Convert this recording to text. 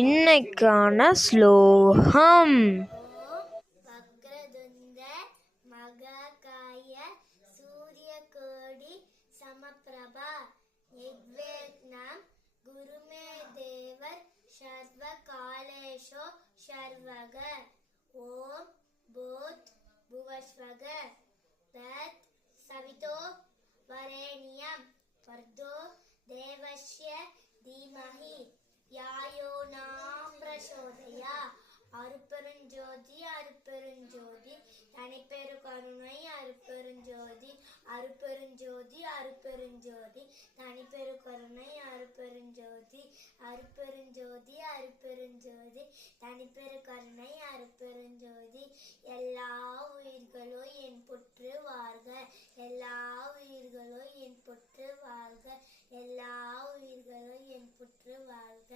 இன்னைக்கான ஸ்லோகம். வக்ரதுண்ட மகாகாய சூரியகோடி சமப்பிரபா நிர்விக்னம் குருமே தேவர் சர்வ காலேஷு சர்வக. ஓம் பூத் புவஸ்வக தத் சவிதோ வரேண்யம் வர்தோ தேவஸ்ய தீமஹி யாயோ நாம் பிரசோதயா. அருப்பெருஞ்சோதி அருப்பெருஞ்சோதி தனிப்பெரு கருணை அருப்பெருஞ்சோதி அருப்பெருஞ்சோதி அருப்பெருஞ்சோதி தனிப்பெரு கருணை அருப்பெருஞ்சோதி அருப்பெருஞ்சோதி அருப்பெருஞ்சோதி தனிப்பெரு கருணை அருப்பெருஞ்சோதி. எல்லா உயிர்களும் என் புற்று வாழ்க, எல்லா உயிர்களும் என் புற்று வாழ்க, எல்லா உயிர்களும் என் புற்று வாழ்க.